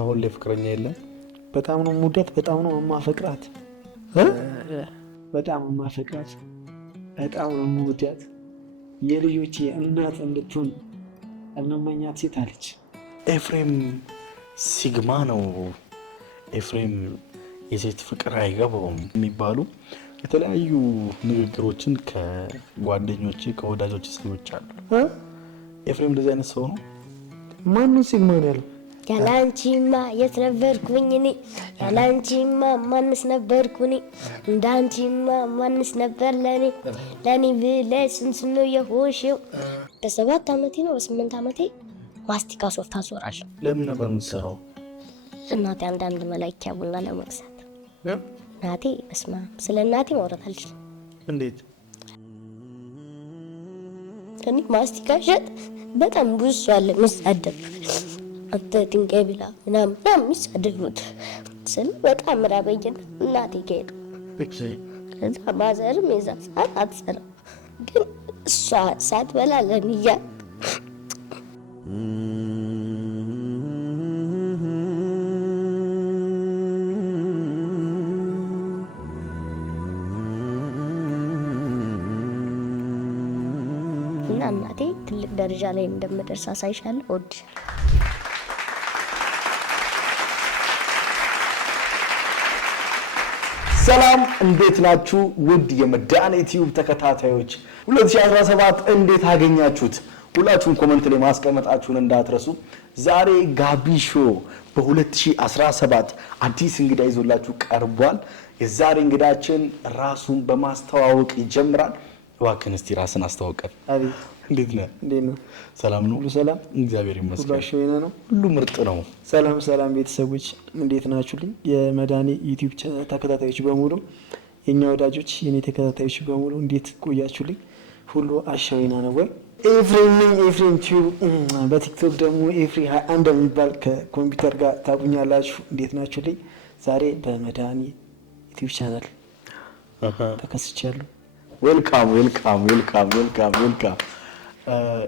አሁን ላይ ፍቅረኛ የለም? በጣም ነው የምወዳት፣ በጣም ነው የማፈቅራት፣ በጣም የማፈቅራት፣ በጣም ነው የምወዳት። የልጆቼ እናት እንድትሆን እመኛት ሴት አለች። ኤፍሬም ሲግማ ነው። ኤፍሬም የሴት ፍቅር አይገባውም የሚባሉ የተለያዩ ንግግሮችን ከጓደኞቼ ከወዳጆች ሰምቻለሁ። ኤፍሬም እንደዚህ አይነት ሰው ነው? ማነው ሲግማ ነው ያለው? ያላንቺማ የት ነበርኩኝ እኔ፣ ያላንቺማ ማንስ ነበርኩ እኔ፣ እንዳንቺማ ማንስ ነበር ለኔ ብለሽ ስንት ነው የሆንሽው። በ7 ዓመቴ ነው በ8 ዓመቴ ማስቲካ ሶፍት አዞራለሁ። ለምን ነበር የምትሰራው? እናቴ አንዳንድ መላኪያ ቡና ለመግዛት። እናቴ በስማ ስለ እናቴ ማውራት አልችልም። እንዴት? እኔ ማስቲካ ሸጥ በጣም ብዙ ሰው አለ የሚሳደብ፣ አንተ ድንጋይ ብላ ምናምን የሚሳደቡት ስል በጣም ራበኝና እናቴ ጋር ሄድኩ። ከዛ ማዘርም የዛ ሰዓት አትሰራም፣ ግን እሷ ሳትበላ ለእኔ እያለ እና እናቴ ትልቅ ደረጃ ላይ እንደምደርስ አሳይሻለሁ፣ እወድሻለሁ። ሰላም እንዴት ናችሁ? ውድ የመዳን ዩቲዩብ ተከታታዮች 2017 እንዴት አገኛችሁት? ሁላችሁም ኮሜንት ላይ ማስቀመጣችሁን እንዳትረሱ። ዛሬ ጋቢሾ በ2017 አዲስ እንግዳ ይዞላችሁ ቀርቧል። የዛሬ እንግዳችን ራሱን በማስተዋወቅ ይጀምራል። እባክህን እስቲ ራስን አስተዋውቀን። አቤት፣ እንዴት ነህ? እንዴት ነው? ሰላም ነው? ሁሉ ሰላም፣ እግዚአብሔር ይመስገን። ሁሉ አሸወይና ነው፣ ሁሉ ምርጥ ነው። ሰላም ቤተሰቦች እንዴት ናችሁልኝ? የመዳኔ ዩቲዩብ ተከታታዮች በሙሉ፣ የኛ ወዳጆች፣ የኔ ተከታታዮች በሙሉ እንዴት ቆያችሁልኝ? ሁሉ አሸወይና ነው ወይ? ኤፍሬም ነኝ፣ ኤፍሬም ቲዩብ። በቲክቶክ ደግሞ ኤፍሬ 21 የሚባል ከኮምፒውተር ጋር ታቁኛላችሁ። እንዴት ናችሁልኝ? ዛሬ በመዳኔ ዩቲዩብ ቻናል ተከስቻለሁ። ዌልካም።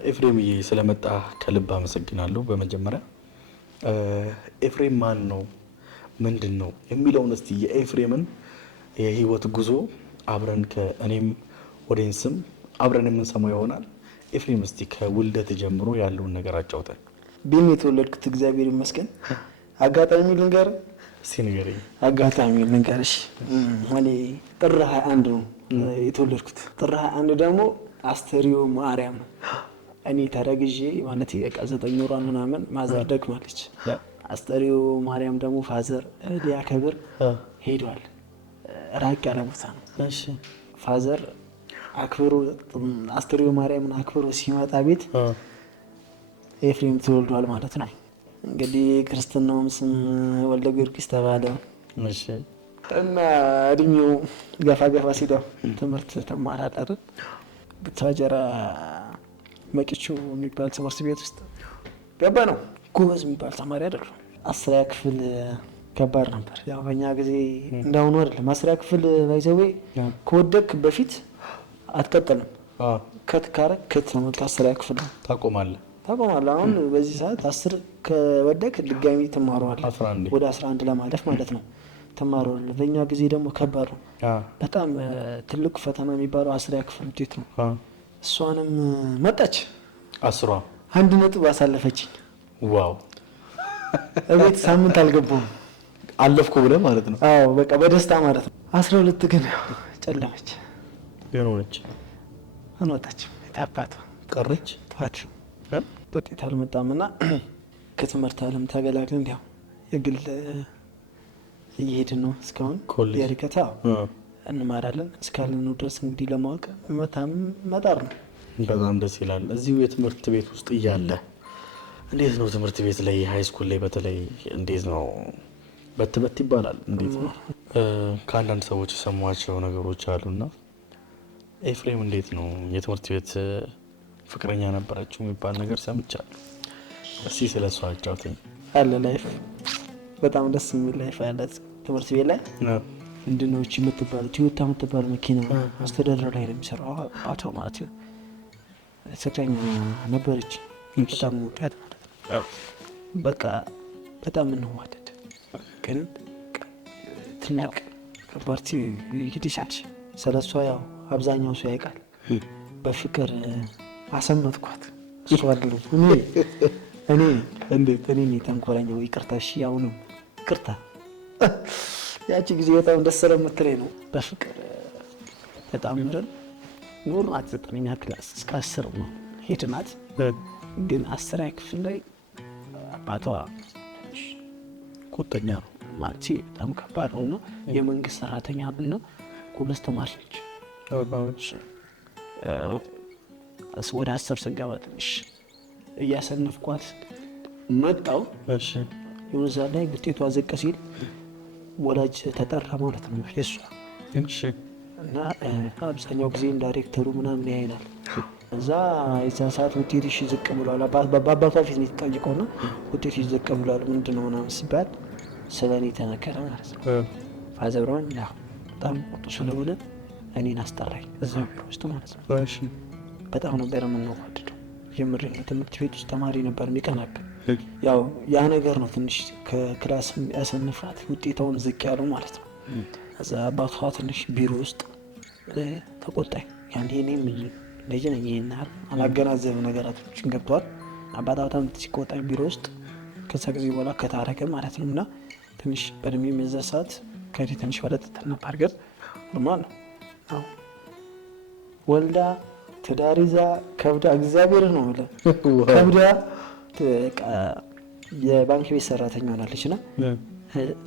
ኤፍሬምዬ ስለመጣ ከልብ አመሰግናለሁ። በመጀመሪያ ኤፍሬም ማን ነው ምንድን ነው የሚለውን እስቲ የኤፍሬምን የህይወት ጉዞ አብረን ከእኔም ኦዲየንስም አብረን የምንሰማው ይሆናል። ኤፍሬም እስቲ ከውልደት ጀምሮ ያለውን ነገር አጫውተን። ቤት የተወለድኩት እግዚአብሔር ይመስገን። አጋጣሚ ልንገርህ እስቲ ንገረኝ። አጋጣሚ ልንገርሽ፣ እኔ ጥር 21 ነው የተወለድኩት። ጥር 21 ደግሞ አስተሪዮ ማርያም ነው። እኔ ተረግዤ ማለት በቃ 9 ወሯን ምናምን ማዘር ደክማለች። አስተሪዮ ማርያም ደግሞ ፋዘር ሊያከብር ሄዷል። ራቅ ያለ ቦታ ነው። እሺ ፋዘር አክብሮ አስተሪዮ ማርያምን አክብሮ ሲመጣ ቤት ኤፍሬም ተወልዷል ማለት ነው። እንግዲህ ክርስትናውም ስም ወልደ ጊዮርጊስ ተባለ። እሺ እና እድሜው ገፋ ሲለው ትምህርት ተማራለህ አይደል? ብታጀራ መቂቾ የሚባል ትምህርት ቤት ውስጥ ገባ ነው። ጎበዝ የሚባል ተማሪ አይደለም። 10ኛ ክፍል ከባድ ነበር። ያው በእኛ ጊዜ እንዳሁኑ አይደለም። 10ኛ ክፍል ባይዘዌ ከወደክ በፊት አትቀጥልም። ከት ካረክ ከት ነው 10ኛ ክፍል ታቆማለህ። አሁን በዚህ ሰዓት 10 ከወደክ ድጋሚ ትማረዋለህ። ወደ 11 ለማለፍ ማለት ነው ትማረዋለህ። በእኛ ጊዜ ደግሞ ከባድ ነው። በጣም ትልቁ ፈተና የሚባለው 10ኛ ክፍል ውጤት ነው። እሷንም መጣች 10 1 ነጥብ አሳለፈችኝ። ዋው! እቤት ሳምንት አልገባሁም። አለፍኩ ብለህ ማለት ነው? አዎ በቃ በደስታ ማለት ነው። 12 ግን ጨለመች። የሆነች አንወጣችም። ታባቷ ቀረች። ተዋት ውጤት አልመጣምና ከትምህርት ዓለም ተገላግለን ያው የግል እየሄድን ነው እስካሁን። የሪከታ እንማራለን እስካለን ድረስ እንግዲህ ለማወቅ መጣር ነው። በጣም ደስ ይላል። እዚሁ የትምህርት ቤት ውስጥ እያለ እንዴት ነው ትምህርት ቤት ላይ ሃይ ስኩል ላይ በተለይ እንዴት ነው በትበት ይባላል? እንዴት ነው? ከአንዳንድ ሰዎች የሰሟቸው ነገሮች አሉና ኤፍሬም እንዴት ነው የትምህርት ቤት ፍቅረኛ ነበረችው የሚባል ነገር ሰምቻለሁ። እስቲ ስለሷ አጫውተኝ። አለ ላይፍ በጣም ደስ የሚል ላይፍ አለ ትምህርት ቤት ላይ። ምንድነው እቺ የምትባል ቶዮታ የምትባል መኪና አስተዳደር ላይ ነው የሚሰራው አቶ ማለት ነው። ፍቅረኛ ነበረች። በጣም ወጣት በቃ በጣም እንዋደድ ግን ትልቅ ፓርቲ ይዲሻች ስለሷ ያው አብዛኛው ሰው ያውቃል። በፍቅር አሰመጥኳት እሷ አይደለም እኔ ተንኮለኛው። ይቅርታ እሺ፣ አሁንም ይቅርታ። ያቺ ጊዜ በጣም ደስ ስለምትለኝ ነው። በፍቅር በጣም ምረን ኖርናት 9ኛ ክላስ እስከ 10 ነው ሄድናት። ግን 10ኛ ክፍል ላይ አባቷ ቁጠኛ ነው ማለት በጣም ከባድ ነው። የመንግስት ሰራተኛ ነው። ጎበዝ ተማሪ ነች። ወደ 10 ስንገባ ትንሽ እያሰነፍኳት መጣው። የሆነ ሰዓት ላይ ውጤቷ ዝቅ ሲል ወላጅ ተጠራ ማለት ነው የእሷ እና አብዛኛው ጊዜ ዳይሬክተሩ ምናምን ያይናል። እዛ የዛ ሰዓት ውጤትሽ ዝቅ ብሏል፣ በአባቷ ፊት ነው የተጠየቀው እና ውጤትሽ ዝቅ ብሏል ምንድን ነው ምናምን ሲባል ስለ እኔ ተነገረ ማለት ነው። ፋዘሯን በጣም ቁጡ ስለሆነ እኔን አስጠራኝ እዛ ቢሮ ውስጥ ማለት ነው። በጣም ነበር የምንዋደደው። የምር ትምህርት ቤት ውስጥ ተማሪ ነበር የሚቀናብን። ያው ያ ነገር ነው ትንሽ ከክላስ ያሰንፋት ውጤታውን ዝቅ ያለው ማለት ነው። እዛ አባቷ ትንሽ ቢሮ ውስጥ ተቆጣኝ። ያኔ እኔም ልጅ ነኝ፣ ይሄን አላገናዘብ ነገራቶችን ገብተዋል። አባቷ በጣም ሲቆጣኝ ቢሮ ውስጥ ከዛ ጊዜ በኋላ ከታረቀ ማለት ነው። እና ትንሽ በእድሜ የዛ ሰዓት ከእኔ ትንሽ በለጥ ነበር፣ ግን ኖርማል ነው። ወልዳ ትዳር ይዛ ከብዳ እግዚአብሔር ነው ብለ ከብዳ የባንክ ቤት ሰራተኛ ሆናለች እና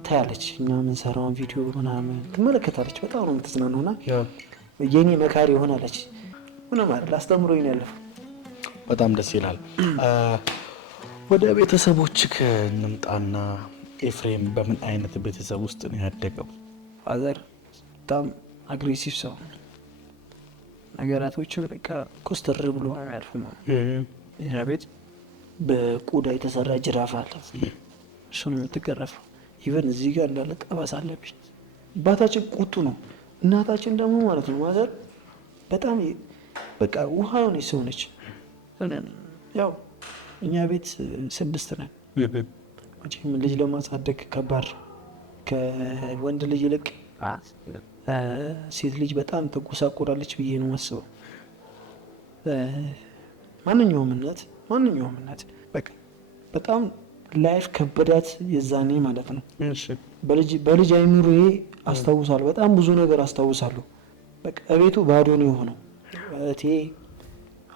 ታያለች። እኛ የምንሰራውን ቪዲዮ ምናምን ትመለከታለች። በጣም ነው የምትዝናነው እና የኔ መካሪ ሆናለች። ምንም አይደል፣ አስተምሮኝ ነው ያለፈው። በጣም ደስ ይላል። ወደ ቤተሰቦችህ እንምጣና ኤፍሬም በምን አይነት ቤተሰብ ውስጥ ነው ያደገው? ፋዘር በጣም አግሬሲቭ ሰው፣ ነገራቶችን በቃ ኮስተር ብሎ ያልፍ ነው። ያ ቤት በቆዳ የተሰራ ጅራፍ አለ፣ እሱ ነው የምትገረፈው። ኢቨን እዚህ ጋር እንዳለ ጠባሳ አለብኝ። አባታችን ቁጡ ነው፣ እናታችን ደግሞ ማለት ነው ማዘር በጣም በቃ ውሃ የሆነች ሰው ነች። ያው እኛ ቤት 6 ነን። መቼም ልጅ ለማሳደግ ከባድ፣ ከወንድ ልጅ ይልቅ ሴት ልጅ በጣም ተጎሳቆራለች ብዬ ነው የማስበው። ማንኛውም እናት በቃ በጣም ላይፍ ከበዳት የዛኔ ማለት ነው። በልጅ አይኑሮዬ አስታውሳለሁ፣ በጣም ብዙ ነገር አስታውሳለሁ። በቃ ቤቱ ባዶ ነው የሆነው። እቴ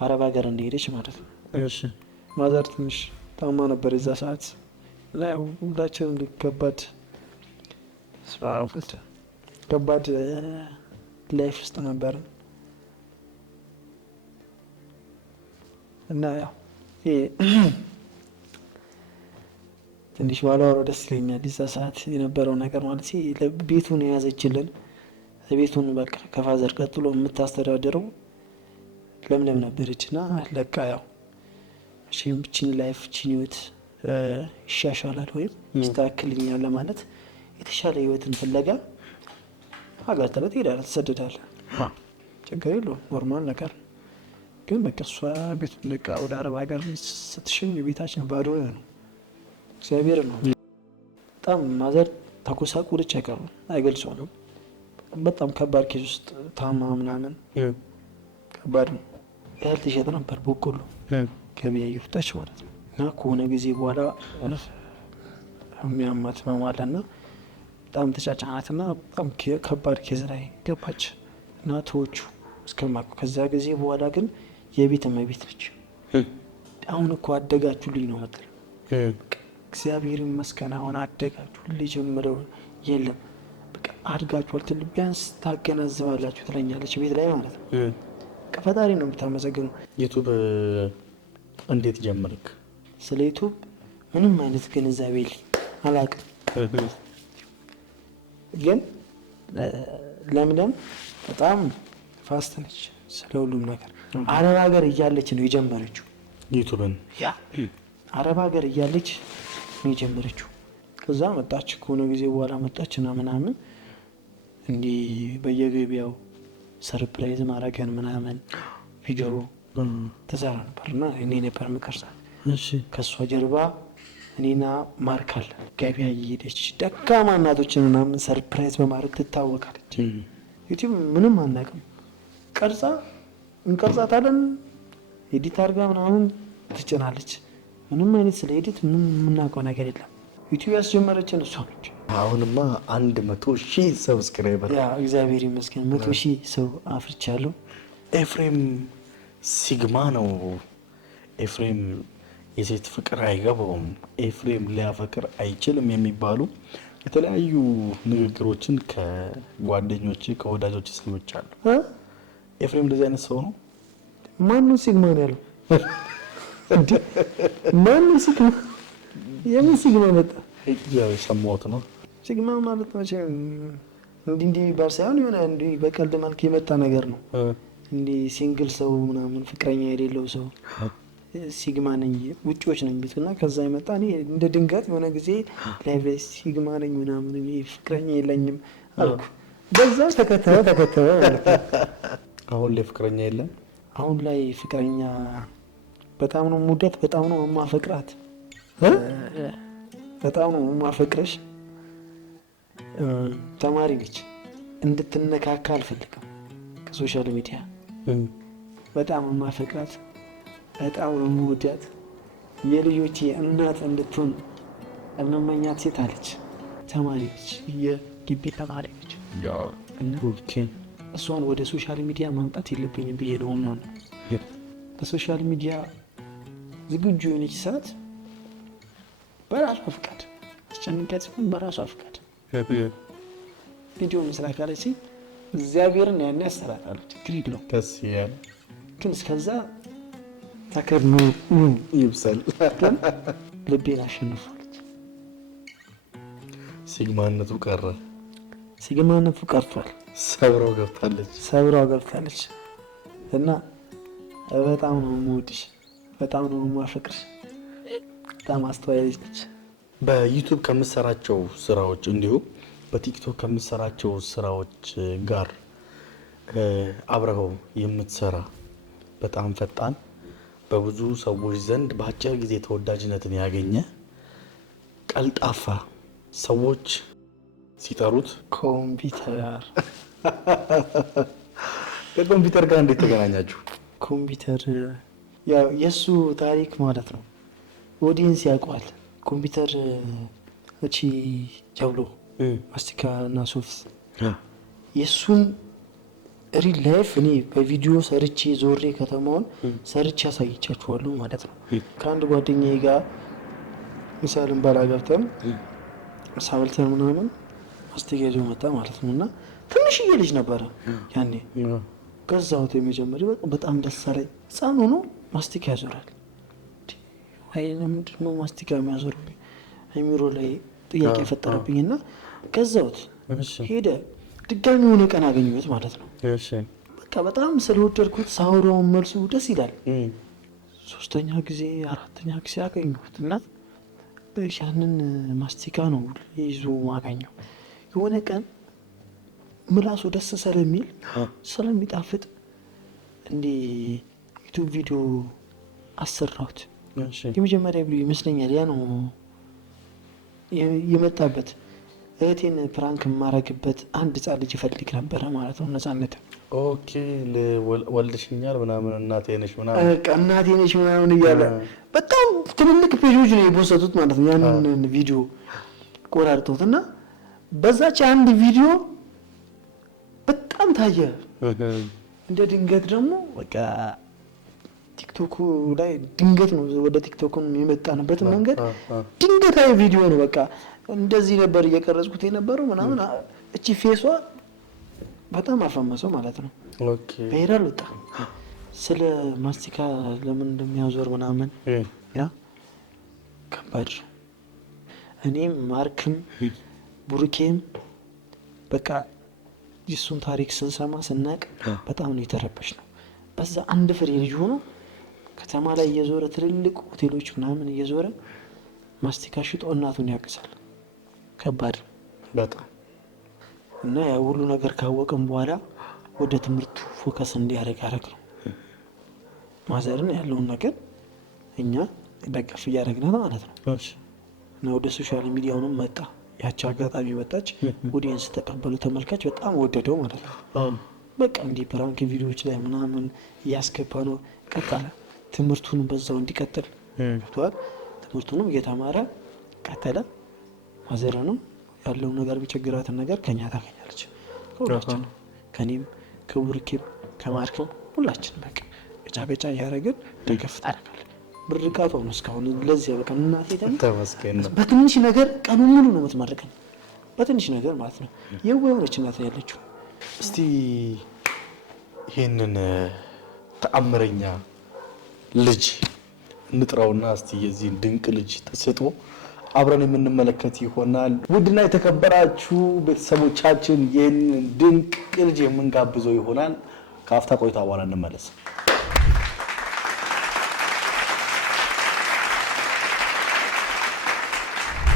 አረብ ሀገር እንደሄደች ማለት ነው። ማዘር ትንሽ ታማ ነበር የዛ ሰዓት ላይ። ሁላችንም ከባድ ላይፍ ውስጥ ነበር እና ያው ትንሽ ባላወራው ደስ ይለኛል። የዛ ሰዓት የነበረው ነገር ማለት ቤቱን የያዘችልን ቤቱን በቃ ከፋዘር ቀጥሎ የምታስተዳድረው ለምለም ነበረች እና ለካ ያው ቺን ላይፍ ቺን ህይወት ይሻሻላል ወይም ይስተካከልኛል ለማለት የተሻለ ህይወትን ፍለጋ ሀገር ጥለት ሄዳለህ፣ ትሰደዳለህ። ችግር የለውም፣ ኖርማል ነገር። ግን በቃ እሷ ቤቱን ለቃ ወደ አረብ ሀገር ስትሸኝ ቤታችን ባዶ ነው። እግዚአብሔር ነው። በጣም ማዘር ተኮሳቁለች አይቀርም፣ አይገልጸውም። በጣም ከባድ ኬዝ ውስጥ ታማ ምናምን ከባድ ነው። እህል ትሸጥ ነበር፣ በቆሎ ገበያ እየወጣች ማለት ነው። እና ከሆነ ጊዜ በኋላ የሚያማት መሟላና በጣም ተጫጫናትና በጣም ከባድ ኬዝ ላይ ገባች እና ተወቹ እስከማውቀው። ከዛ ጊዜ በኋላ ግን የቤት እመቤት ነች። አሁን እኮ አደጋችሁልኝ ነው መጥል እግዚአብሔር ይመስገን አሁን አደጋችሁ ልጅ የምለው የለም በቃ አድጋችኋል፣ ቢያንስ ታገናዝባላችሁ ትለኛለች ቤት ላይ ማለት ነው። ፈጣሪ ነው የምታመሰግነው። ዩቱብ እንዴት ጀመርክ? ስለ ዩቱብ ምንም አይነት ግንዛቤ አላውቅም፣ ግን ለምለም በጣም ፋስት ነች ስለ ሁሉም ነገር። አረብ ሀገር እያለች ነው የጀመረችው ዩቱብን። ያ አረብ ሀገር እያለች ነው የጀመረችው። ከዛ መጣች፣ ከሆነ ጊዜ በኋላ መጣችና ምናምን እንዲህ በየገበያው ሰርፕራይዝ ማድረገን ምናምን ቪዲዮ ተሰራ ነበር እና እኔ ነበር የምቀርጻት። ከእሷ ጀርባ እኔና ማርካል ገበያ እየሄደች ደካማ እናቶችን ምናምን ሰርፕራይዝ በማድረግ ትታወቃለች። ዩቲዩብ ምንም አናውቅም። ቀርጻ እንቀርጻታለን፣ ኤዲት አድርጋ ምናምን ትጭናለች። ምንም አይነት ስለ ኤዲት ምንም የምናውቀው ነገር የለም። ዩቲዩብ ያስጀመረችን እሷ ነች። አሁንማ 100,000 ሰብስክራይበር ያ እግዚአብሔር ይመስገን 100,000 ሰው አፍርቻለሁ። ኤፍሬም ሲግማ ነው። ኤፍሬም የሴት ፍቅር አይገባውም፣ ኤፍሬም ሊያፈቅር አይችልም የሚባሉ የተለያዩ ንግግሮችን ከጓደኞች ከወዳጆች ሰምቻለሁ። ኤፍሬም እንደዚህ አይነት ሰው ነው? ማነው ሲግማ ነው ያለው? ማነው ሲግማ? የምን ሲግማ መጣ? ያው የሰማሁት ነው። ሲግማ ማለት ነው እንዲህ የሚባል ሳይሆን የሆነ እንዲህ በቀልድ መልክ የመጣ ነገር ነው። እንዲህ ሲንግል ሰው ምናምን ፍቅረኛ የሌለው ሰው ሲግማ ነኝ ውጪዎች ነው የሚሉት እና ከዛ የመጣ እኔ እንደ ድንገት የሆነ ጊዜ ላይቭ ላይ ሲግማ ነኝ ምናምን ፍቅረኛ የለኝም አልኩ። በዛ ተከተለ ማለት ነው። አሁን ላይ ፍቅረኛ የለም። አሁን ላይ ፍቅረኛ በጣም ነው የምወዳት፣ በጣም ነው የማፈቅራት፣ በጣም ነው የማፈቅረሽ። ተማሪ ነች፣ እንድትነካካ አልፈልግም ከሶሻል ሚዲያ። በጣም የማፈቅራት፣ በጣም ነው የምወዳት። የልጆቼ እናት እንድትሆን የምመኛት ሴት አለች። ተማሪ ነች፣ የግቢ ተማሪ ነች። እሷን ወደ ሶሻል ሚዲያ ማምጣት የለብኝም ብዬ ነው ነው በሶሻል ሚዲያ ዝግጁ የሆነች ሰዓት በራሷ ፍቃድ አስጨንቄያት ሲሆን በራሷ ፍቃድ ቪዲዮ መስራት ካለች እግዚአብሔርን ያን ያሰራታለች። ችግር የለውም። ደስ ይላል። ግን እስከዛ ተከድኖ ይብሰል። ልቤን አሸንፋለች። ሲግማነቱ ቀረ። ሲግማነቱ ቀርቷል። ሰብራው ገብታለች እና በጣም ነው የምወድሽ፣ በጣም ነው የማፈቅርሽ። በጣም አስተዋይ ልጅ ነች። በዩቲዩብ ከምሰራቸው ስራዎች እንዲሁም በቲክቶክ ከምሰራቸው ስራዎች ጋር አብረው የምትሰራ በጣም ፈጣን፣ በብዙ ሰዎች ዘንድ በአጭር ጊዜ ተወዳጅነትን ያገኘ ቀልጣፋ፣ ሰዎች ሲጠሩት ኮምፒውተር። ከኮምፒውተር ጋር እንዴት ተገናኛችሁ? ኮምፒውተር ያው የእሱ ታሪክ ማለት ነው። ኦዲየንስ ያውቀዋል። ኮምፒውተር እቺ ጀብሎ ማስቲካ እና ሶፍት የእሱን ሪል ላይፍ እኔ በቪዲዮ ሰርቼ ዞሬ ከተማውን ሰርቼ ያሳይቻችኋለሁ ማለት ነው። ከአንድ ጓደኛዬ ጋር ምሳልን ባላ ገብተን ሳበልተን ምናምን ማስቲካ ይዞ መጣ ማለት ነው። እና ትንሽዬ ልጅ ነበረ ያኔ። ገዛሁት። የመጀመሪያ በጣም ደስ አለኝ። ህፃን ሆኖ ማስቲካ ያዞራል። አይ ለምንድን ነው ማስቲካ የሚያዞርብኝ? አይሚሮ ላይ ጥያቄ ፈጠረብኝ እና ገዛሁት። ሄደ። ድጋሚ የሆነ ቀን አገኘሁት ማለት ነው። በቃ በጣም ስለወደድኩት ሳወራውን መልሱ ደስ ይላል። ሶስተኛ ጊዜ አራተኛ ጊዜ አገኘሁት እና ያንን ማስቲካ ነው ይዞ ማገኘው። የሆነ ቀን ምላሱ ደስ ስለሚል ስለሚጣፍጥ እንዲህ ዩቱብ ቪዲዮ አሰራሁት። የመጀመሪያ ቪዲዮ ይመስለኛል። ያ ነው የመጣበት። እህቴን ፕራንክ የማረግበት አንድ ህፃን ልጅ ይፈልግ ነበረ ማለት ነው። ነፃነት ኦኬ ወልድሽኛል ምናምን እናቴ ነሽ ምናምን እያለ በጣም ትልልቅ ፔጆች ነው የፖሰቱት ማለት ነው። ያንን ቪዲዮ ቆራርጠውት እና በዛች አንድ ቪዲዮ በጣም ታየ። እንደ ድንገት ደግሞ በቃ ቲክቶክ ላይ ድንገት ነው ወደ ቲክቶክ የመጣንበት መንገድ ድንገታዊ ቪዲዮ ነው። በቃ እንደዚህ ነበር እየቀረጽኩት የነበረው ምናምን። እቺ ፌሷ በጣም አፈመሰው ማለት ነው። ኦኬ ቫይራል ወጣ። ስለ ማስቲካ ለምን እንደሚያዞር ምናምን ያ ከባድ። እኔም ማርክም ቡሩኬም በቃ የሱን ታሪክ ስንሰማ ስናቅ በጣም ነው የተረበሽ ነው። በዛ አንድ ፍሬ ልጅ ሆኖ ከተማ ላይ እየዞረ ትልልቅ ሆቴሎች ምናምን እየዞረ ማስቲካ ሽጦ እናቱን ያቅሳል። ከባድ በጣም እና ያ ሁሉ ነገር ካወቅም በኋላ ወደ ትምህርቱ ፎከስ እንዲያደርግ አደረግ ነው። ማዘርን ያለውን ነገር እኛ ደገፍ እያደረግናት ማለት ነው። ነው ወደ ሶሻል ሚዲያውንም መጣ። ያቺ አጋጣሚ መጣች። ኦዲየንስ ተቀበሉ፣ ተመልካች በጣም ወደደው ማለት ነው። በቃ እንዲህ ፕራንክ ቪዲዮዎች ላይ ምናምን እያስገባ ነው ቀጠለ። ትምህርቱንም በዛው እንዲቀጥል ብቷል። ትምህርቱንም እየተማረ ቀጠለ። ማዘረንም ያለው ነገር ቢቸግራትን ነገር ከኛ ታገኛለች። ሁላችን ከኔም ከቡርኬም ከማርክም ሁላችን በቃ ገጫ እያደረግን ደገፍ ታደርጋለህ። ብርቃቷ ነው እስካሁን ለዚህ በቃ እናቴ ተመስገን ነው። በትንሽ ነገር ቀኑ ሙሉ ነው የምትማርከኝ፣ በትንሽ ነገር ማለት ነው። የሆነች እናት ያለችው። እስቲ ይህንን ተአምረኛ ልጅ እንጥራውና እስቲ የዚህን ድንቅ ልጅ ተሰጥኦ አብረን የምንመለከት ይሆናል። ውድና የተከበራችሁ ቤተሰቦቻችን ይህንን ድንቅ ልጅ የምንጋብዘው ይሆናል። ከአፍታ ቆይታ በኋላ እንመለስ።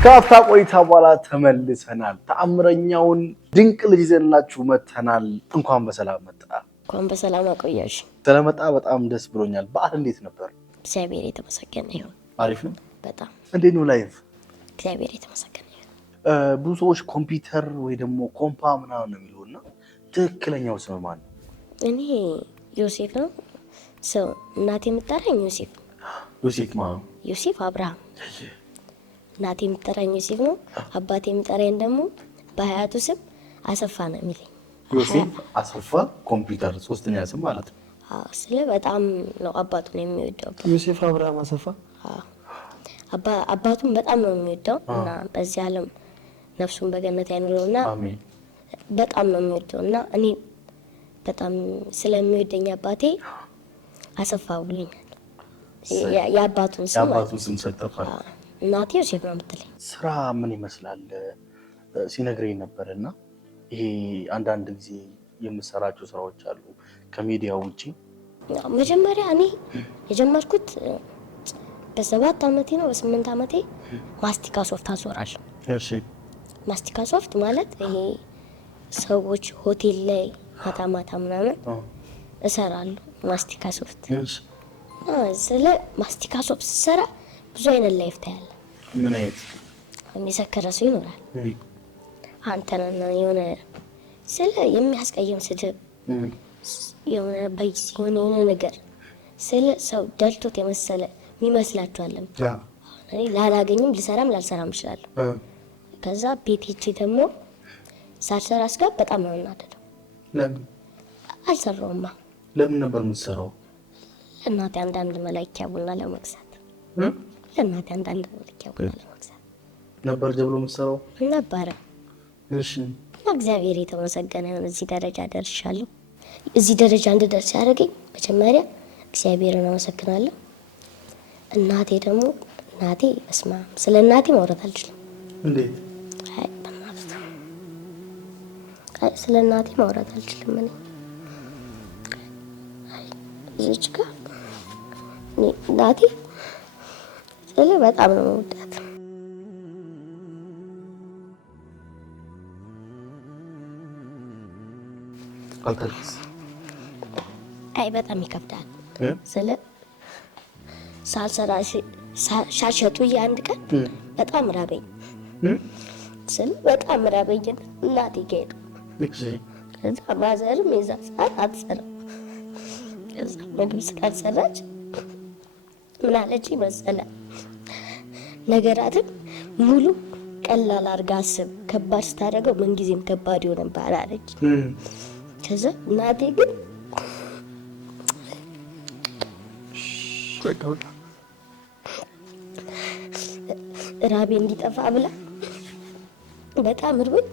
ከአፍታ ቆይታ በኋላ ተመልሰናል። ተአምረኛውን ድንቅ ልጅ ይዘንላችሁ መጥተናል። እንኳን በሰላም መጣ። እንኳን በሰላም አቆያሽ። ስለመጣ በጣም ደስ ብሎኛል። በዓል እንዴት ነበር? እግዚአብሔር የተመሰገነ ይሁን። አሪፍ ነው። በጣም እንዴት ነው ላይፍ? እግዚአብሔር የተመሰገነ ይሁን። ብዙ ሰዎች ኮምፒውተር ወይ ደግሞ ኮምፓ ምናምን ነው የሚሉና ትክክለኛው ስም ማን ነው? እኔ ዮሴፍ ነው ሰው። እናቴ የምጠራኝ ዮሴፍ። ዮሴፍ ማለት ዮሴፍ አብርሃም። እናቴ የምጠራኝ ዮሴፍ ነው። አባቴ የምጠራኝ ደግሞ በሀያቱ ስም አሰፋ ነው የሚለኝ። ዮሴፍ አሰፋ ኮምፒውተር ሶስተኛ ስም ማለት ነው። ስለ በጣም ነው አባቱን የሚወደው። ዮሴፍ አብርሃም አሰፋ አባቱን በጣም ነው የሚወደው እና በዚህ ዓለም ነፍሱን በገነት ያኑረውና በጣም ነው የሚወደው እና እኔ በጣም ስለሚወደኝ አባቴ አሰፋ ብሎኛል። የአባቱን ስም ሰጠፋል። እናቴ ዮሴፍ ነው የምትለኝ። ስራ ምን ይመስላል ሲነግረኝ ነበርና ይሄ አንዳንድ ጊዜ የምሰራቸው ስራዎች አሉ ከሚዲያው ውጪ። መጀመሪያ እኔ የጀመርኩት በ7 ዓመቴ ነው በ8 ዓመቴ ማስቲካ ሶፍት አዞራለሁ። እሺ ማስቲካ ሶፍት ማለት ይሄ ሰዎች ሆቴል ላይ ማታ ምናምን እሰራለሁ ማስቲካ ሶፍት። ስለ ማስቲካ ሶፍት ስሰራ ብዙ አይነት ላይፍ ታያለህ። ምን አይነት? የሰከረ ሰው ይኖራል። አንተና የሆነ ስለ የሚያስቀየም ስድብ የሆነ በይስ የሆነ ነገር ስለ ሰው ደልቶት የመሰለ የሚመስላችኋለም። እኔ ላላገኝም ልሰራም ላልሰራም እችላለሁ። ከዛ ቤት ሄጄ ደግሞ ሳልሰራ ስጋ በጣም ነው እናደደው። ለምን አልሰራውማ? ለምን ነበር የምትሰራው? ለእናቴ አንዳንድ መላኪያ ቡና ለመግዛት ለእናቴ አንዳንድ መላኪያ ቡና ለመግዛት ነበር ጀብሎ የምትሰራው ነበረ። እሺ እግዚአብሔር የተመሰገነ ይሁን። እዚህ ደረጃ ደርሻለሁ። እዚህ ደረጃ እንድደርስ ያደረገኝ መጀመሪያ እግዚአብሔርን አመሰግናለሁ። እናቴ ደግሞ በስመ አብ ስለ እናቴ ማውራት አልችልም። እንዴት? አይ በእናትህ ስለ እናቴ ማውራት አልችልም። እኔ እዚች ጋር እናቴ ስለ በጣም ነው የምወዳት። አልተልስ አይ በጣም ይከብዳል። ስለ ሳልሰራ ሻሸቱ አንድ ቀን በጣም ራበኝ። ስለ በጣም ራበኝ እናቴ ጋር ሄድኩ። ከዛ ማዘርም የዛ ሰዓት አትሰራም። ከዛ ምግብ ስላልሰራች ምን አለች መሰለህ? ነገራትን ሙሉ ቀላል አድርጋ አስብ፣ ከባድ ስታደርገው ምንጊዜም ከባድ ይሆንብሃል አለች። ከዛ እናቴ ግን ራቤ እንዲጠፋ ብላ በጣም እርቦኝ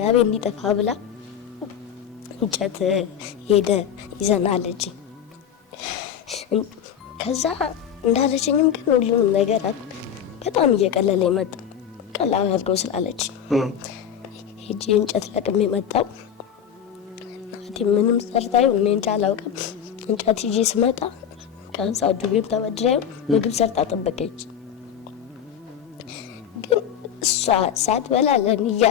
ራቤ እንዲጠፋ ብላ እንጨት ሄደ ይዘናለች። ከዛ እንዳለችኝም ግን ሁሉንም ነገር በጣም እየቀለለ መጣ። ቀላል አድርገው ስላለች ሄጄ እንጨት ለቅሜ መጣሁ። እናቴ ምንም ሰርታኝ እኔ እንጃ አላውቅም። እንጨት ይዤ ስመጣ ከዛ ዱቤም ተበድራዩ ምግብ ሰርታ ጠበቀች። ግን እሷ ሳትበላ ለንያ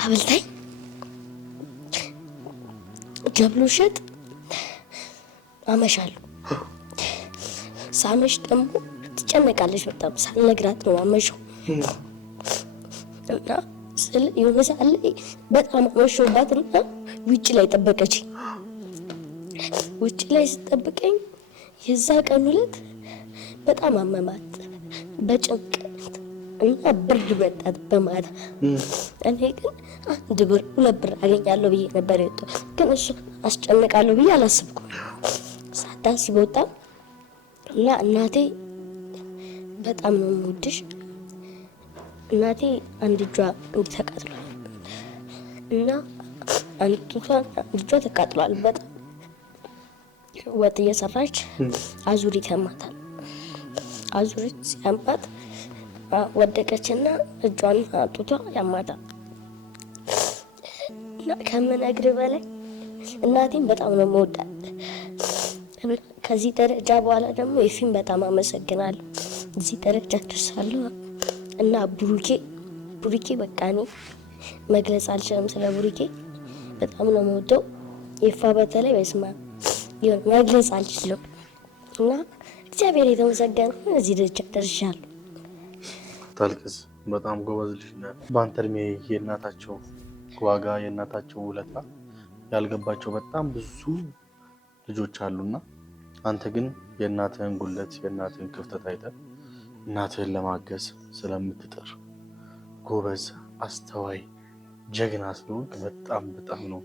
አብልታኝ ጀብሎ ሸጥ አመሻለሁ። ሳመሽ ደግሞ ትጨነቃለች በጣም። ሳልነግራት ነው አመሸው እና የሆነ ሰዓት ላይ በጣም አመሸሁባትና ውጭ ላይ ጠበቀች። ውጭ ላይ ስጠብቀኝ የዛ ቀን ዕለት በጣም አመማት በጭንቀት እና ብርድ መጣት በማታ። እኔ ግን 1 ብር 2 ብር አገኛለሁ ብዬ ነበር የወጣው፣ ግን እሱ አስጨንቃለሁ ብዬ አላስብኩም። ሳታስብ ወጣ እና እናቴ በጣም ነው የምወድሽ። እናቴ አንድ እጇ እንዲህ ተቃጥሏል እና አንድ እጇ ተቃጥሏል በጣም። ወጥ እየሰራች አዙሪት ያማታል። አዙሪት ሲያማት ወደቀችና እጇን አጡቷ ያማታል። እና ከምነግርህ በላይ እናቴን በጣም ነው የምወዳት። ከዚህ ደረጃ በኋላ ደግሞ ኤፊን በጣም አመሰግናለሁ። እዚህ ደረጃ ደርሳለሁ እና ቡሩኬ በቃ እኔ መግለጽ አልችልም። ስለ ቡሩኬ በጣም ነው የምወደው። ኤፋ በተለይ በስማ ይሁን መግለጽ አልችልም እና እግዚአብሔር የተመሰገነ እዚህ ደረጃ ደርሻለሁ። ታልቅስ በጣም ጎበዝ ልጅ ነህ። በአንተ እድሜ የእናታቸው ዋጋ የእናታቸው ውለታ ያልገባቸው በጣም ብዙ ልጆች አሉና አንተ ግን የእናትህን ጉለት የእናትህን ክፍተት አይተህ እናትህን ለማገዝ ስለምትጥር ጎበዝ፣ አስተዋይ፣ ጀግና ስለሆንክ በጣም ነው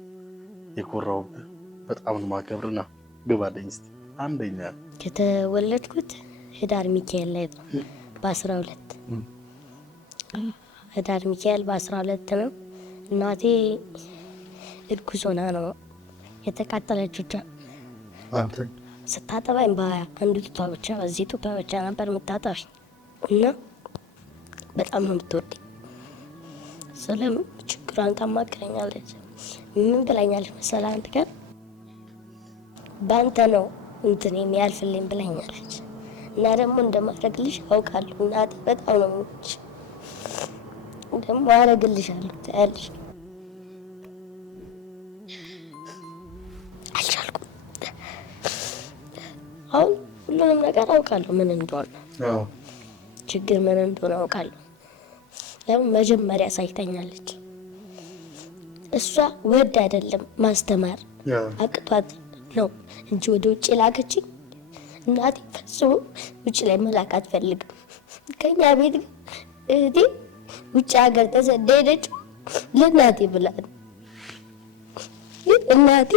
የኮራውብህ። በጣም ነው ማከብርና ግባለኝ እስቲ አንደኛ። ከተወለድኩት ህዳር ሚካኤል ላይ ነው በ12 ህዳር ሚካኤል በ12 ነው። እናቴ እርጉዝ ሆና ነው የተቃጠለችው። አንተ ስታጠባኝ በአንዱ ጡቷ ብቻ በዚህ ጡቷ ብቻ ነበር የምታጠባኝ እና በጣም ነው የምትወደኝ። ስለም ችግሯን ታማክረኛለች። ምን ብላኛለች መሰለህ? አንተ ጋር በአንተ ነው እንትን የሚያልፍልኝ ብላኛለች እና ደግሞ እንደማደርግልሽ አውቃለሁ። እናቴ በጣም ነው የምወድሽ፣ ደግሞ አደርግልሻለሁ ታያለሽ። አልቻልኩም። አሁን ሁሉንም ነገር አውቃለሁ ምን እንደሆነ፣ ችግር ምን እንደሆነ አውቃለሁ። ለምን መጀመሪያ ሳይተኛለች። እሷ ወድ አይደለም ማስተማር አቅቷት ነው እንጂ ወደ ውጭ ላከችኝ። እናቴ ፈጽሞ ውጭ ላይ መላክ አትፈልግም። ከኛ ቤት እህቴ ውጭ ሀገር ተሰዳ ሄደችው ለእናቴ ብላ ነው። ግን እናቴ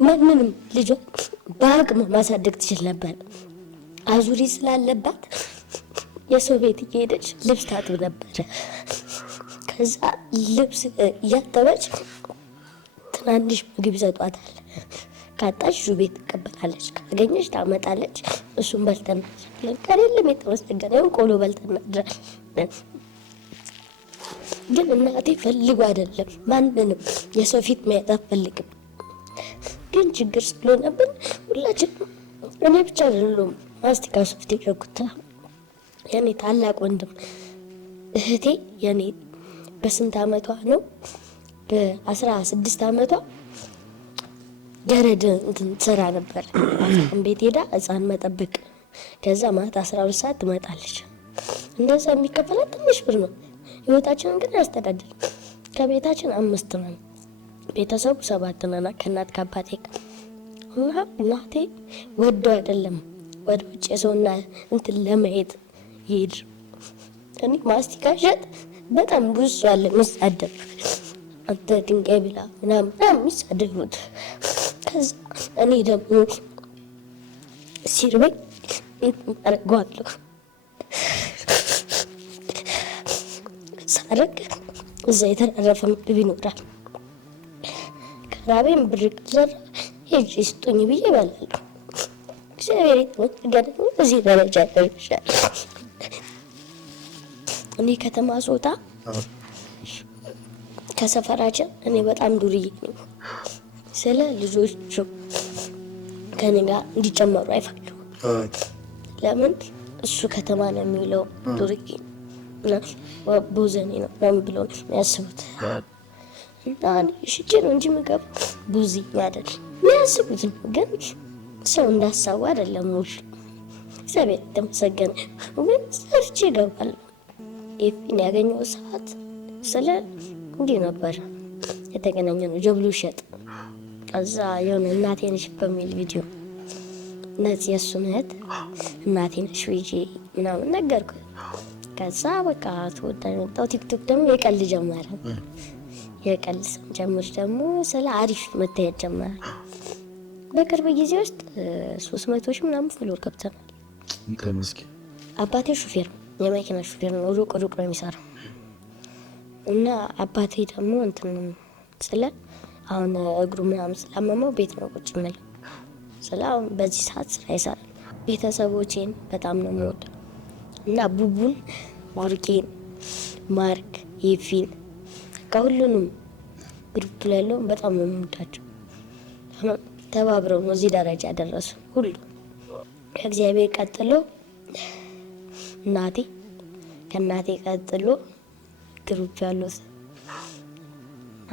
ማንንም ልጇ በአቅም ማሳደግ ትችል ነበር። አዙሪ ስላለባት የሰው ቤት እየሄደች ልብስ ታጥብ ነበረ። ከዛ ልብስ እያጠበች ትናንሽ ምግብ ይሰጧታል። ካጣች ዙ ቤት ትቀበላለች፣ ካገኘች ታመጣለች። እሱን በልተን ከሌለም የተመሰገነውን ቆሎ በልተን እናድራለን። ግን እናቴ ፈልጎ አይደለም ማንንም የሰው ፊት ማየት አትፈልግም። ግን ችግር ስለሆነብን ሁላችንም እኔ ብቻ አይደለም ማስቲካ ሶፍት የሸኩት የኔ ታላቅ ወንድም እህቴ የኔ በስንት አመቷ ነው? በ16 አመቷ ገረድ እንትን ትሰራ ነበር። ቤት ሄዳ ህፃን መጠበቅ። ከዛ ማታ 12 ሰዓት ትመጣለች። እንደዛ የሚከፈላት ትንሽ ብር ነው። ህይወታችንን ግን ያስተዳድር። ከቤታችን 5 ነን፣ ቤተሰቡ 7 ነን ከእናት ከአባቴ ጋር እና እናቴ ወዶ አይደለም ወደ ውጭ የሰውና እንትን ለመሄድ ይሄድ። እኔ ማስቲካ ሸጥ በጣም ብዙ ሰው አለ የሚሳደብ፣ አንተ ድንጋይ ብላ ምናምን የሚሳደቡት። ከዛ እኔ ደግሞ ሲርበኝ አደርገዋለሁ። ሳረግ እዛ የተረፈ ምግብ ይኖራል። ከራቤን ብር ዘራ ሄጅ ስጡኝ ብዬ እበላለሁ። እግዚአብሔር ይመስገን እዚህ ደረጃ ደርሻለሁ። እኔ ከተማ ስወጣ ከሰፈራችን እኔ በጣም ዱርዬ ነኝ። ስለ ልጆቹ ከኔ ጋር እንዲጨመሩ አይፈልጉም። ለምን? እሱ ከተማ ነው የሚውለው፣ ዱርዬ ቦዘኔ ነው ምናምን ብለው ነው የሚያስቡት። እና ሽጬ ነው እንጂ የምገባው ቡዚ አይደል የሚያስቡት ነው። ግን ሰው እንዳሳው አይደለም ሙሉ እግዚአብሔር የተመሰገነ ግን ሰርቼ እገባለሁ። ኤፊን ያገኘው ሰዓት ስለ እንዲህ ነበር የተገናኘነው ጀብሉ ሸጥ ከዛ የሆነ እናቴ ነሽ በሚል ቪዲዮ ነዚህ የሱን እህት እናቴ ነሽ ብዬ ምናምን ነገርኩት። ከዛ በቃ ተወዳኝ ወጣው። ቲክቶክ ደግሞ የቀልድ ጀመረ። የቀልድ ጀምር ደግሞ ስለ አሪፍ መታየት ጀመረ። በቅርብ ጊዜ ውስጥ 300 ሺህ ምናምን ፎሎወር ገብተናል። ተመስገን። አባቴ ሹፌር የመኪና ሹፌር ነው። ሩቅ ነው የሚሰራው እና አባቴ ደግሞ እንትን ስለ አሁን እግሩ ምናምን ስላመመው ቤት ነው ቁጭ የሚለው። ስለ አሁን በዚህ ሰዓት ስራ ይሰራል። ቤተሰቦቼን በጣም ነው የምወደው እና ቡቡን፣ ማርኬን፣ ማርክ፣ ኤፊን ከሁሉንም ግሩፕ ላይ ያለው በጣም ነው የምወዳቸው። ተባብረው ነው እዚህ ደረጃ ያደረሱ ሁሉ። ከእግዚአብሔር ቀጥሎ እናቴ፣ ከእናቴ ቀጥሎ ግሩፕ ያሉት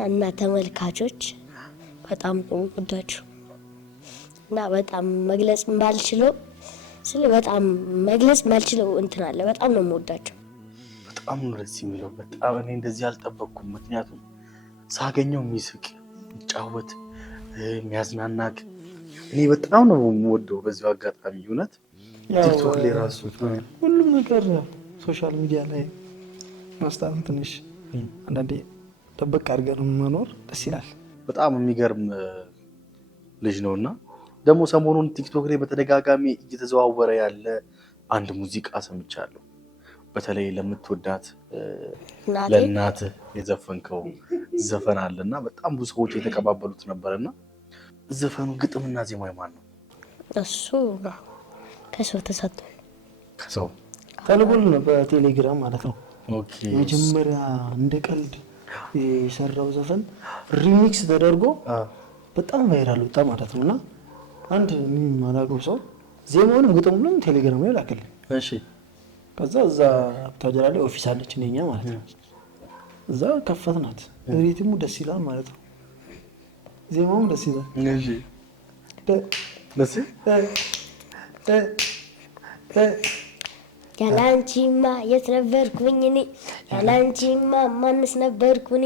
እና ተመልካቾች በጣም ነው የምወዳቸው እና በጣም መግለጽ ባልችለው በጣም መግለጽ ማልችለው እንትን አለ። በጣም ነው የምወዳቸው። በጣም ነው ደስ የሚለው። በጣም እኔ እንደዚህ አልጠበቅኩም። ምክንያቱም ሳገኘው የሚስቅ የሚጫወት የሚያዝናናግ እኔ በጣም ነው የምወደው። በዚሁ አጋጣሚ እውነት ቲክቶክ ላይ ራሱ ሁሉም ነገር ሶሻል ሚዲያ ላይ ማስታወቅ ትንሽ አንዳንዴ ጠበቅ አድርገን መኖር ደስ ይላል። በጣም የሚገርም ልጅ ነውና ደግሞ ሰሞኑን ቲክቶክ ላይ በተደጋጋሚ እየተዘዋወረ ያለ አንድ ሙዚቃ ሰምቻለሁ። በተለይ ለምትወዳት ለእናትህ የዘፈንከው ዘፈን አለና በጣም ብዙ ሰዎች የተቀባበሉት ነበርና ዘፈኑ ግጥምና ዜማ የማን ነው? እሱ ከሰው ተሰጥቶ ከሰው ተልጎል በቴሌግራም ማለት ነው። ኦኬ። መጀመሪያ እንደ ቀልድ የሰራው ዘፈን ሪሚክስ ተደርጎ በጣም ቫይራል ወጣ ማለት ነውና አንድ ምን ማላውቀው ሰው ዜማውንም ግጥሙንም ቴሌግራም ላይ ላከልኝ። እሺ። ከዛ እዛ ታጀራ ላይ ኦፊስ አለች እኛ ማለት ነው። እዛ ከፈትናት። ሪትሙ ደስ ይላል ማለት ነው። ዜማውም ደስ ይላል። እሺ። ደስ ያላንቺማ የት ነበርኩኝ እኔ ያላንቺማ ማንስ ነበርኩኝ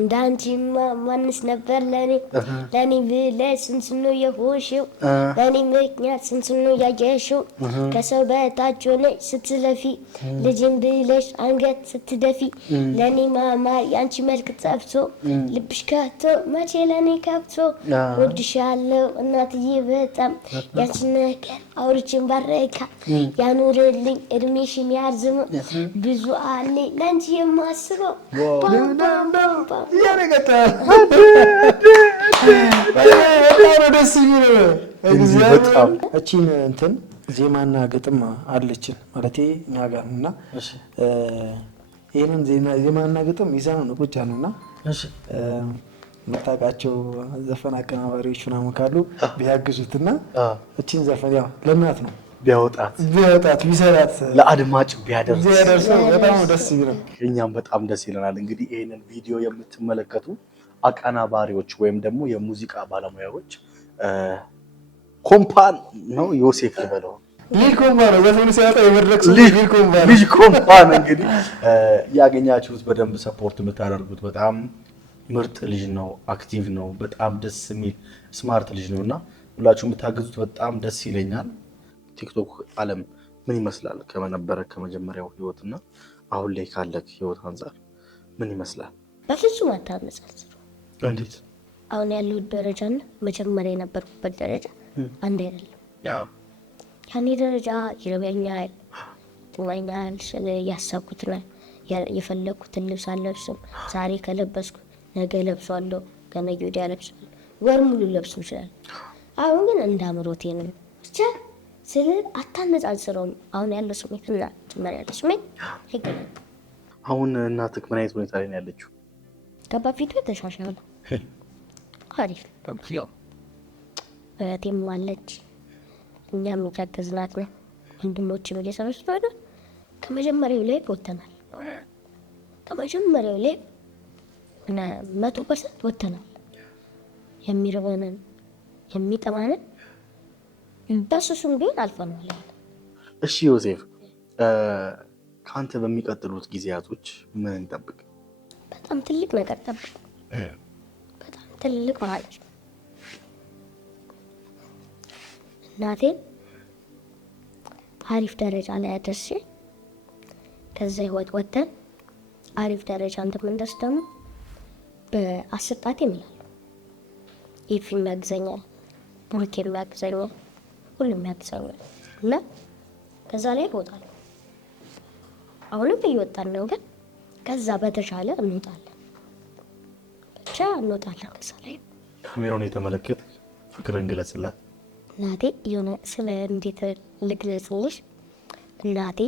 እንዳንቺማ ማንስ ነበር ለኔ ብለሽ ስንት ነው የሆንሽው ለኔ ምክንያት ስንት ነው ያየሽው ከሰው በታች ሆነሽ ስትለፊ ልጅን ብለሽ አንገት ስትደፊ ለኔ ማማር ያንቺ መልክ ጠፍቶ ልብሽ ከቶ መቼ ለኔ ከብቶ ወድሻለሁ እናትዬ በጣም ያንቺ ነገር አውርቼን ባረካ ያኑርልኝ እድሜሽን ያርዝም ብዙ አለ ለአንቺ የማስበው ያረጋታ ደስ ይላል። በጣም እቺን እንትን ዜማና ግጥም አለችን ማለት እኛ ጋር እና ይሄንን ዜማና ግጥም ይዛው ነው ቁጭ ያለውና እሺ መታቃቸው ዘፈን አቀናባሪዎች ምናምን ካሉ ቢያግዙትና እቺን ዘፈን ያው ለእናት ነው ቢያወጣት ቢሰራት ለአድማጭ ቢያደርስ በጣም ደስ ይላል። እኛም በጣም ደስ ይለናል። እንግዲህ ይሄንን ቪዲዮ የምትመለከቱ አቀናባሪዎች ወይም ደግሞ የሙዚቃ ባለሙያዎች ኮምፓን ነው ዮሴፍ ልበለው ልጅ ኮምፓን ነው ዘፈኑ ሲያወጣ የመድረክ ልጅ ኮምፓን እንግዲህ ያገኛችሁት በደንብ ሰፖርት የምታደርጉት በጣም ምርጥ ልጅ ነው። አክቲቭ ነው። በጣም ደስ የሚል ስማርት ልጅ ነውና ሁላችሁ የምታገዙት በጣም ደስ ይለኛል። ቲክቶክ ዓለም ምን ይመስላል? ከመጀመሪያው ህይወትና አሁን ላይ ካለክ ህይወት አንፃር ምን ይመስላል? በፍጹም አታነጻጽሩ። እንዴት? አሁን ያለው ደረጃና መጀመሪያ የነበርኩበት ደረጃ አንድ አይደለም። ያኔ ደረጃ ይረበኛል፣ ጥማኛል፣ ያሳኩት ነው የፈለኩትን ልብስ አለብስም። ዛሬ ከለበስኩ ነገ ለብሷለሁ፣ ከነገ ወዲያ ለብሷለሁ፣ ወር ሙሉ ለብሶ ይችላል። አሁን ግን እንዳምሮቴ ነው ብቻ ስለ አታነጻጽረውም። አሁን ያለው ስሜት እና መጀመሪያ ያለው ስሜት ይገናል። አሁን እናትህ ምን አይነት ሁኔታ ላይ ነው ያለችው? ከበፊቱ የተሻሻለ አሪፍ ነው። እህቴም አለች፣ እኛም የተገዝናት ነው። ወንድሞችም እየሰሩት ነው። ከመጀመሪያው ላይ ወጥተናል። ከመጀመሪያው ላይ 100% ወጥተናል። የሚርበንን የሚጠማንን በሱስም ቢሆን አልፈናል። እሺ ዮሴፍ፣ ከአንተ በሚቀጥሉት ጊዜያቶች ምን እንጠብቅ? በጣም ትልቅ ነገር ጠብቅ። በጣም ትልቅ ማለት ነው። እናቴን አሪፍ ደረጃ ላይ አደርሼ ከዛ ህይወት ወጥተን አሪፍ ደረጃ እንደምንደርስ ደግሞ በ10 ጣቴ እምላለሁ። ኤፍሬም ያግዘኛል፣ ቡሩኬም ያግዘኛል፣ ሁሉም ያግዘኛል እና ከዛ ላይ እወጣለሁ። አሁንም እየወጣን ነው፣ ግን ከዛ በተሻለ እንወጣለን። ብቻ እንወጣለን። ከዛ ላይ ካሜራውን የተመለከት ፍቅርን ግለጽላት። እናቴ የሆነ ስለ እንዴት ልግለጽልሽ? እናቴ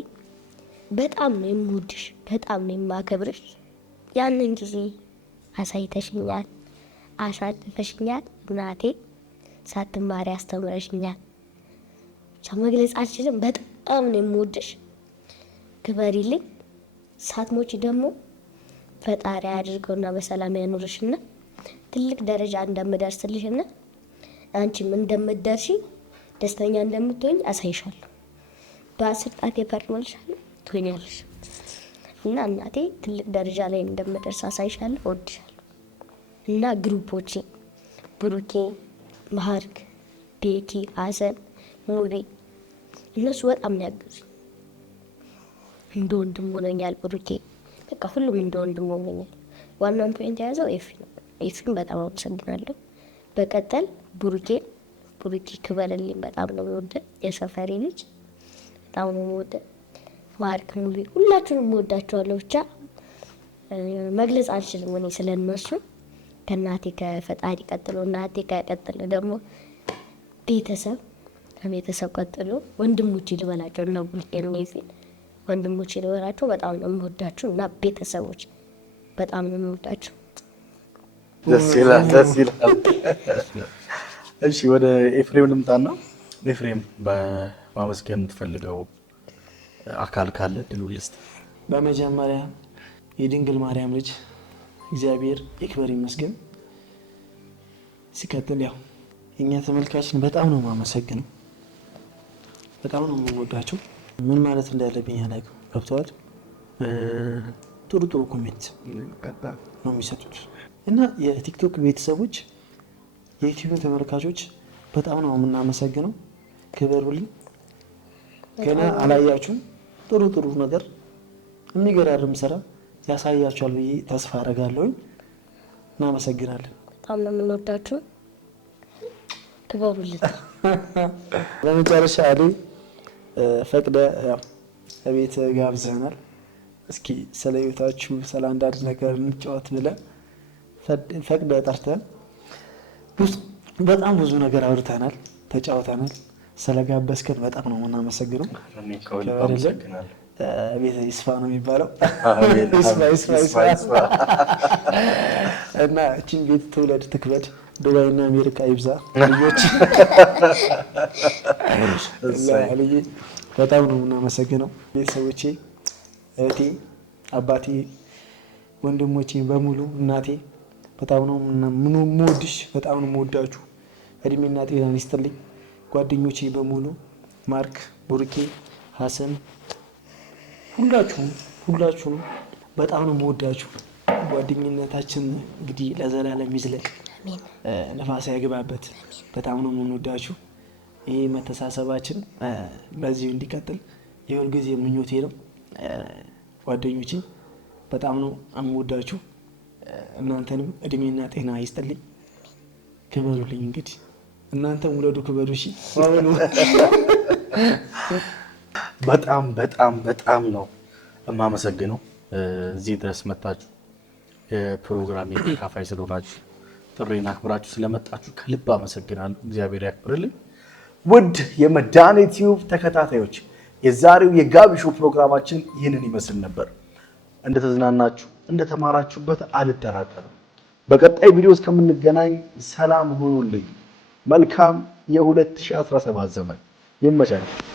በጣም ነው የምወድሽ፣ በጣም ነው የማከብርሽ። ያንን ጊዜ አሳይተሽኛል፣ አሳልፈሽኛል። እናቴ ሳትማሪ አስተምረሽኛል። ብቻ መግለጽ አልችልም። በጣም ነው የምወድሽ። ክበሪልኝ። ሳትሞቺ ደግሞ ፈጣሪ አድርገውና በሰላም ያኑርሽና ትልቅ ደረጃ እንደምደርስልሽና አንቺም እንደምትደርሺ ደስተኛ እንደምትሆኝ አሳይሻለሁ። በ10 ጣቴ ፈርሞልሻለሁ፣ ትሆኛለሽ። እና እናቴ ትልቅ ደረጃ ላይ እንደምደርስ አሳይሻለሁ። እወድሻለሁ። እና ግሩፖቼ ብሩኬ፣ ማርክ፣ ቤኪ፣ ሀሰን፣ ሙቤ እነሱ በጣም ነው ያገዙኝ። እንደ ወንድም ሆነኛል ብሩኬ። በቃ ሁሉም እንደ ወንድም ሆነኛል። ዋናውን ፖይንት የያዘው ኤፊ ነው። ኤፊን በጣም አመሰግናለሁ። በቀጠል ቡሩኬ ክበርልኝ። በጣም ነው የምወደው። የሰፈሬ ልጅ በጣም ነው የምወደው። ማርክ፣ ሙቤ ሁላችሁንም እወዳቸዋለሁ። ብቻ መግለጽ አልችልም እኔ ስለነሱ። ከእናቴ ከፈጣሪ ቀጥሎ እናቴ ከቀጥሎ ደግሞ ቤተሰብ፣ ከቤተሰብ ቀጥሎ ወንድሞቼ ልበላቸው ነው። ቡሩኬ ነው ኤፊን ወንድሞቼ ልበላቸው። በጣም ነው የምወዳቸው እና ቤተሰቦች በጣም ነው የምወዳቸው። ደስ ይላል፣ ደስ ይላል። እሺ ወደ ኤፍሬም ልምጣና ኤፍሬም በማመስገን የምትፈልገው አካል ካለ ድሉ ልስጥ። በመጀመሪያ የድንግል ማርያም ልጅ እግዚአብሔር ይክበር ይመስገን። ሲቀጥል ያው የኛ ተመልካችን በጣም ነው የማመሰግነው፣ በጣም ነው የምወዳቸው። ምን ማለት እንዳለብኝ አላውቅም። ገብተዋል። ጥሩ ጥሩ ኮሜንት ነው የሚሰጡት እና የቲክቶክ ቤተሰቦች፣ የዩቲዩብ ተመልካቾች በጣም ነው የምናመሰግነው። ክበሩልኝ። ገና አላያችሁም። ጥሩ ጥሩ ነገር የሚገራርም ስራ ያሳያችኋል ብዬ ተስፋ አደርጋለሁ። እናመሰግናለን። በጣም ነው የምንወዳችሁ። ክበሩልኝ። በመጨረሻ ላይ ፈቅደ ቤት ጋብዘናል። እስኪ ስለ ህይወታችሁ ስለ አንዳንድ ነገር እንጫወት ብለን ፈቅደ ጠርተን በጣም ብዙ ነገር አውርተናል፣ ተጫውተናል። ስለጋበዝከን በጣም ነው የምናመሰግነው። ቤተ ይስፋ ነው የሚባለው። ይስፋ እና እቺን ቤት ትውለድ ትክበድ፣ ዱባይና አሜሪካ ይብዛ። ልጆች በጣም ነው የምናመሰግነው። ቤተሰቦቼ፣ እህቴ፣ አባቴ፣ ወንድሞቼ በሙሉ እናቴ በጣም ነው የምወድሽ፣ በጣም ነው የምወዳችሁ። እድሜና ጤና ይስጥልኝ። ጓደኞቼ በሙሉ ማርክ፣ ቡሩኬ፣ ሀሰን ሁላችሁም በጣም ነው የምወዳችሁ። ጓደኝነታችን እንግዲህ ለዘላለም ይዝለቅ፣ ነፋስ ያግባበት። በጣም ነው የምንወዳችሁ። ይሄ መተሳሰባችን በዚሁ እንዲቀጥል የሁል ጊዜ ምኞቴ ነው። ጓደኞቼ በጣም ነው የምወዳችሁ። እናንተንም እድሜና ጤና ይስጥልኝ። ክበሩልኝ። እንግዲህ እናንተም ውለዱ፣ ክበሩ። እሺ። በጣም በጣም በጣም ነው የማመሰግነው። እዚህ ድረስ መጣችሁ የፕሮግራም ተካፋይ ስለሆናችሁ ጥሪና አክብራችሁ ስለመጣችሁ ከልብ አመሰግናለሁ። እግዚአብሔር ያክብርልኝ። ውድ የመድኃኒት ቲዩብ ተከታታዮች የዛሬው የጋቢ ሾው ፕሮግራማችን ይህንን ይመስል ነበር። እንደተዝናናችሁ እንደተማራችሁበት አልጠራጠርም። በቀጣይ ቪዲዮ እስከምንገናኝ ሰላም ሁኑልኝ። መልካም የ2017 ዘመን ይመቻችሁ።